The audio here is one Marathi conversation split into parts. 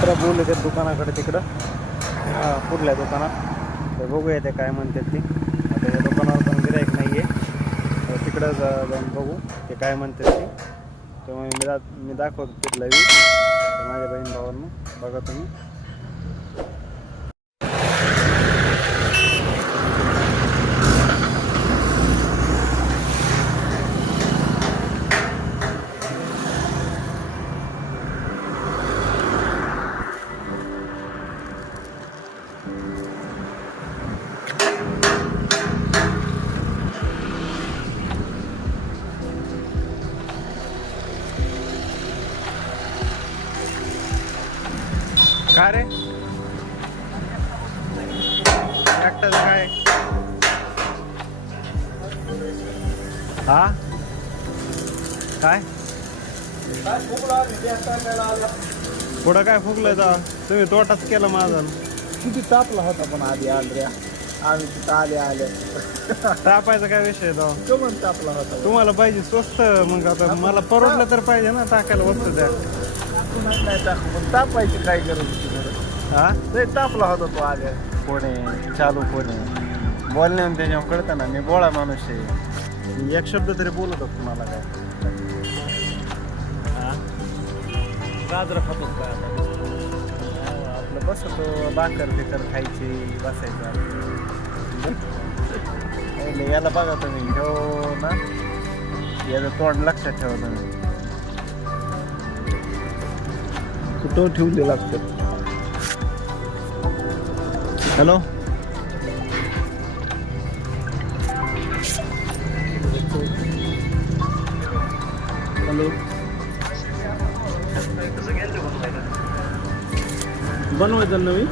मित्र बोलले ते दुकानाकडे तिकडं पुढल्या दुकानात. तर बघूया ते काय म्हणतात ते. आता या दुकानावर पण गिऱ्हाईक नाही आहे, तर तिकडं जाऊन बघू ते काय म्हणतात ते. त्यामुळे मी दाखवतो तिथला व्ह्यू माझ्या बहीण भावांना. बघा तुम्ही. काय रे एकटाच काय? हा काय पुढं काय फुगलंय तर तुम्ही तोटाच केला माझा. किती तापला होता पण आधी आल्या आम्ही तिथं आले तापायचा काय विषय तो? कमन तापला होता. तुम्हाला पाहिजे स्वस्त, मग आता मला परवडलं तर पाहिजे ना टाकायला वस्तू द्या. नाही टाकू पण तापायची काय गरज होती बरं? हा लय तापला होता तो आल्या. कोणी चालू कोणी बोलणे त्याच्यावर कळतं ना. मी बोळा माणूस आहे. एक शब्द तरी बोलत होतो तुम्हाला काय. हा गाजर खातो काय आपलं बसतो भाकर बिकर खायची बसायचं. याला बघा तुम्ही हो ना, याचं तोंड लक्षात ठेवा तुम्ही. कुठं ठेवले लागतं. हॅलो हॅलो बनवायचं नवीन.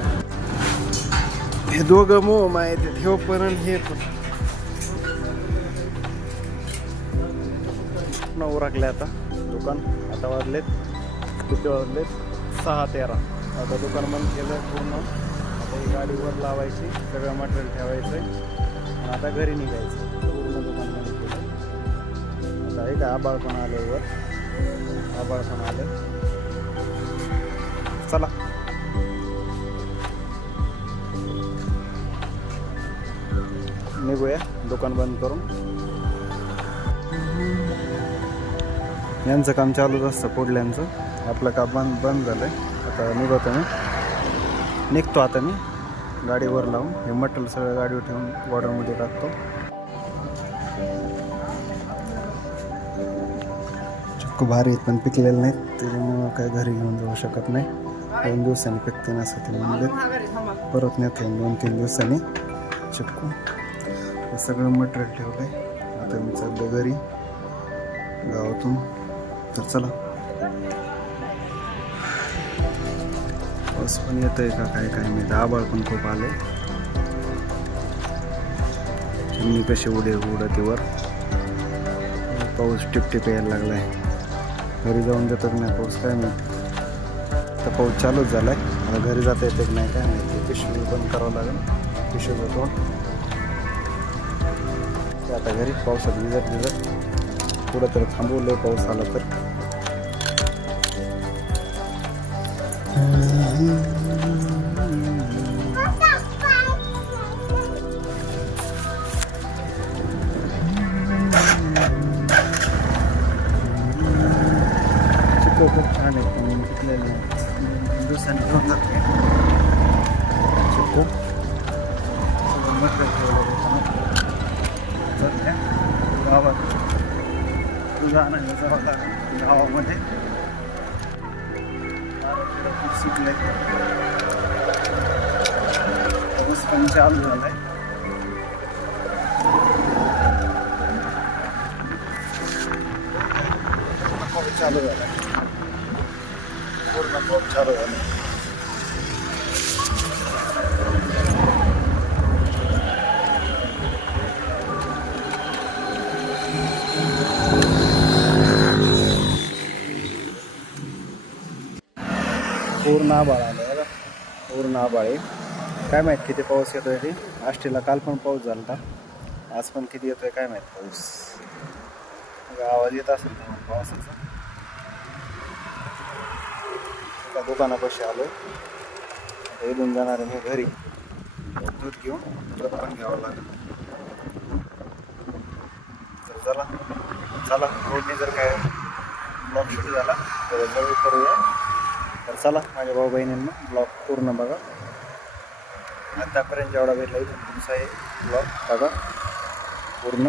हे दोघं मोह माहिती ठेव पण हे पण उरकले आता दुकान. आता वाजलेत किती वाजलेत 6:13. आता दुकान बंद केलं पूर्ण. आता ही गाडीवर लावायची, सगळं मटेरियल ठेवायचं आणि आता घरी निघायचं. पूर्ण दुकान बंद केलं. आता आहे का आबाळ पण आले वर, आबाळ पण आले. चला निघूया दुकान बंद करून. यांचं काम चालूच असतं पुढल्यांचं. आपलं काम बंद झालं आहे. आता निघतो मी, निघतो आता मी गाडीवर लावून. हे मटेरियल सगळं गाडीवर ठेवून गोडाऊनमध्ये टाकतो. चिक्कू भारी आहेत पण पिकलेले नाहीत, त्याच्यामुळं काही घरी घेऊन जाऊ शकत नाही. 2 दिवसांनी पिकते नसतं ते म्हणजे परत नेतो 2-3 दिवसांनी चिक्कू. हे सगळं मटेरियल ठेवलं आहे. आता मी चाललो घरी गावातून. तर चला. पाऊस पण येतोय का काय काय माहिती. आबाळ पण खूप आले. चिमणी कशी उडतीवर पाऊस टिपटिप यायला लागलाय. घरी जाऊन देतात नाही पाऊस काय माहिती. तर पाऊस चालूच झालाय. मला घरी जाता येते की नाही काय माहिती. पिशवी बंद करावं लागेल. पिशवी जातो आता घरी. पावसात भिजत पुढं तर थांबवलंय पाऊस आला तर. चिक्कू खूप छान आहे पण पिकलेले दिवसांनी घेऊन जाते चिक्कू. गावात जाणं जावं लागेल गावामध्ये. सुटले पाऊस पण चालू झालाय. पाऊस चालू झालाय. पूर्ण पाऊस चालू झालाय. पूर्ण आभाळ आलं बघा. पूर्ण आभाळ आहे. काय माहीत किती पाऊस येतोय ते. आष्टीला काल पण पाऊस झाला होता. आज पण किती येतोय काय माहीत पाऊस. आवाज येत असेल पावसाचा. एका दुकानापाशी आलो आता इथून जाणार आहे मी घरी दूध घेऊन दूध पण घ्यावं लागेल तर चला रोडने जर काय ब्लॉग शूट झाला तर जरूर करूया तर चला माझ्या भाऊ बहिणींना ब्लॉग पूर्ण बघा आतापर्यंत जेवढा भेटला इथून तुमचा हे ब्लॉग बघा पूर्ण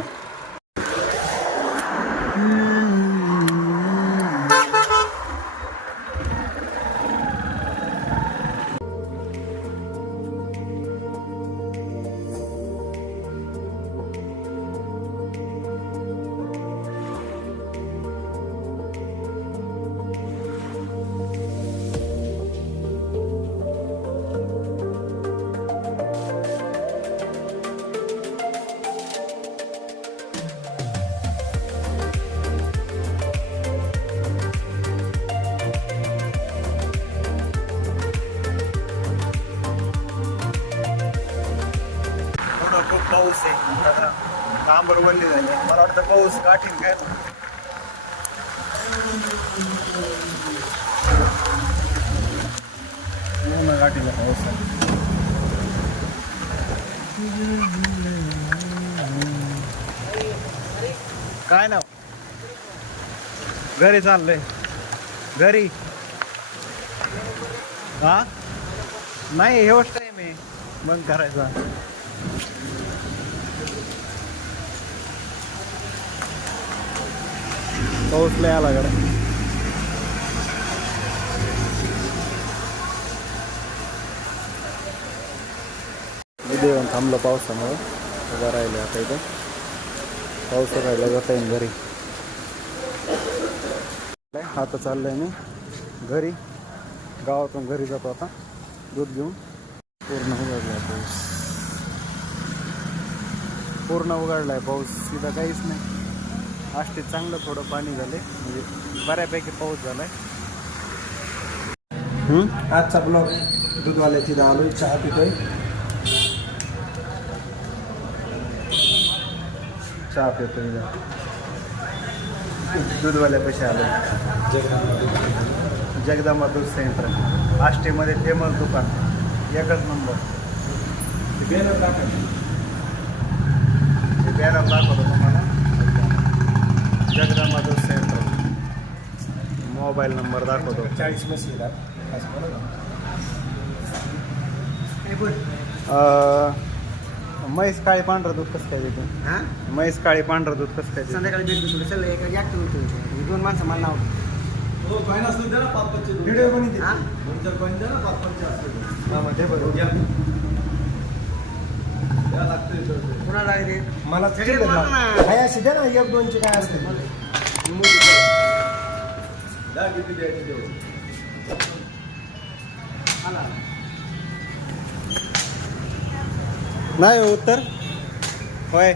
खूप पाऊस आहे कांबर बनली झाली मला वाटतं पाऊस गाठीन काय गाठीला पाऊस काय नाव घरी चाललंय घरी हा नाही हेवच टाईम आहे बंद करायचा पाऊस लय आला कडे मी देऊन थांबलो पावसामुळे उभं राहिलं आता इथं पाऊस राहिला जाता येईल घरी आता चाललंय मी घरी गावातून घरी जातो आता दूध घेऊन पूर्ण उघडलाय पाऊस पूर्ण उघडलाय पाऊस तिथं काहीच नाही आष्टीत चांगलं थोडं पाणी झाले म्हणजे बऱ्यापैकी पाऊस झालाय आजचा ब्लॉग दूधवाल्या तिथं आलोय चहा पितोय चहा पितोय दूधवाल्यापाशी आलो जगदंबा दूध सेंटर आष्टीमध्ये फेमस दुकान एकच नंबर बॅनर दाखवतो तुम्हाला जगदंबा दूध सेंटर मोबाईल नंबर दाखवतो 40 मशीन म्हैस काळी पांढरं दूध कसं काय देतो म्हैस काळी पांढरं दूध कसं काय देतो संध्याकाळी भेटतो तुला चल एक जास्त होतो 2 माणसं मला नाव व्हिडिओ पण हा कुणाला आहे रे मला हाय अशी द्या ना 1-2 ची काय असते नाही उत्तर होय